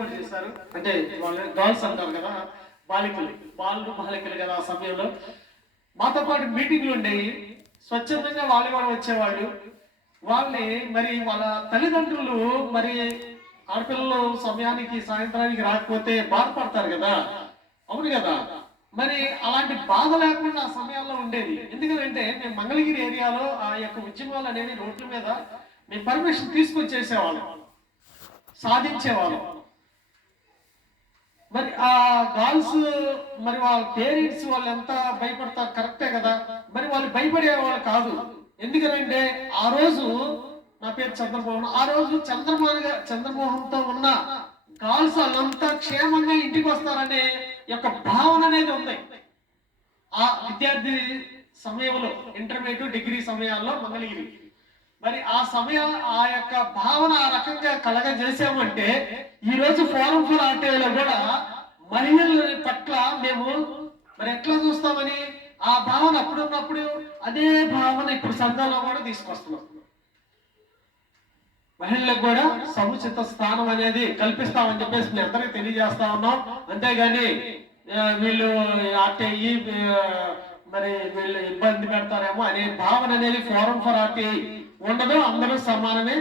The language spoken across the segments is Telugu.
చేశారు. అంటే వాళ్ళు గర్ల్స్ అంటారు కదా బాలికలు వాళ్ళు బాలికలు కదా ఆ సమయంలో. మాతో పాటు మీటింగ్లు ఉండేవి. స్వచ్ఛందంగా వాళ్ళు కూడా వచ్చేవాళ్ళు. వాళ్ళని మరి వాళ్ళ తల్లిదండ్రులు మరి ఆడపిల్లలు సమయానికి సాయంత్రానికి రాకపోతే బాధపడతారు కదా. అవును కదా. మరి అలాంటి బాధ లేకుండా ఆ సమయాల్లో ఉండేది. ఎందుకంటే మేము మంగళగిరి ఏరియాలో ఆ యొక్క ఉద్యమాలు అనేవి రోడ్ల మీద మేము పర్మిషన్ తీసుకొచ్చేసేవాళ్ళం. సాధించేవాళ్ళం. ఆ గర్ల్స్ మరి వాళ్ళ పేరెంట్స్ వాళ్ళు ఎంత భయపడతారు కరెక్టే కదా. మరి వాళ్ళు భయపడే వాళ్ళు కాదు. ఎందుకనంటే ఆ రోజు నా పేరు చంద్రమోహన్. ఆ రోజు చంద్రమోహన్ గా- చంద్రమోహన్తో ఉన్న గర్ల్స్ వాళ్ళంతా క్షేమంగా ఇంటికి వస్తారనే యొక్క భావన అనేది ఉంది. ఆ విద్యార్థి సమయంలో ఇంటర్మీడియట్ డిగ్రీ సమయాల్లో మంగళగిరి. మరి ఆ సమయం ఆ యొక్క భావన ఆ రకంగా కలగజేసామంటే ఈ రోజు ఫోరం ఫర్ ఆర్టీఐలో కూడా మహిళల పట్ల మేము మరి ఎట్లా చూస్తామని ఆ భావన అప్పుడున్నప్పుడు అదే భావన ఇప్పుడు సంఘంలో కూడా తీసుకొస్తున్నాం. మహిళలకు కూడా సముచిత స్థానం అనేది కల్పిస్తామని చెప్పేసి మేము అందరికీ తెలియజేస్తా ఉన్నాం. అంతేగాని ఆ, వీళ్ళు ఆర్టీఐ మరి వీళ్ళు ఇబ్బంది పెడతారేమో అనే భావన అనేది ఫోరం ఫర్ ఆర్టీఐ ఉండదు. అందరూ సమానమే.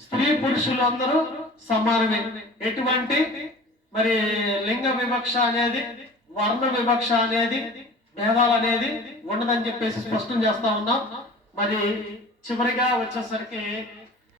స్త్రీ పురుషులు అందరూ సమానమే. ఎటువంటి మరి లింగ వివక్ష అనేది వర్ణ వివక్ష అనేది భేదాలు అనేది ఉండదని చెప్పేసి స్పష్టం చేస్తా ఉన్నాం. మరి చివరిగా వచ్చేసరికి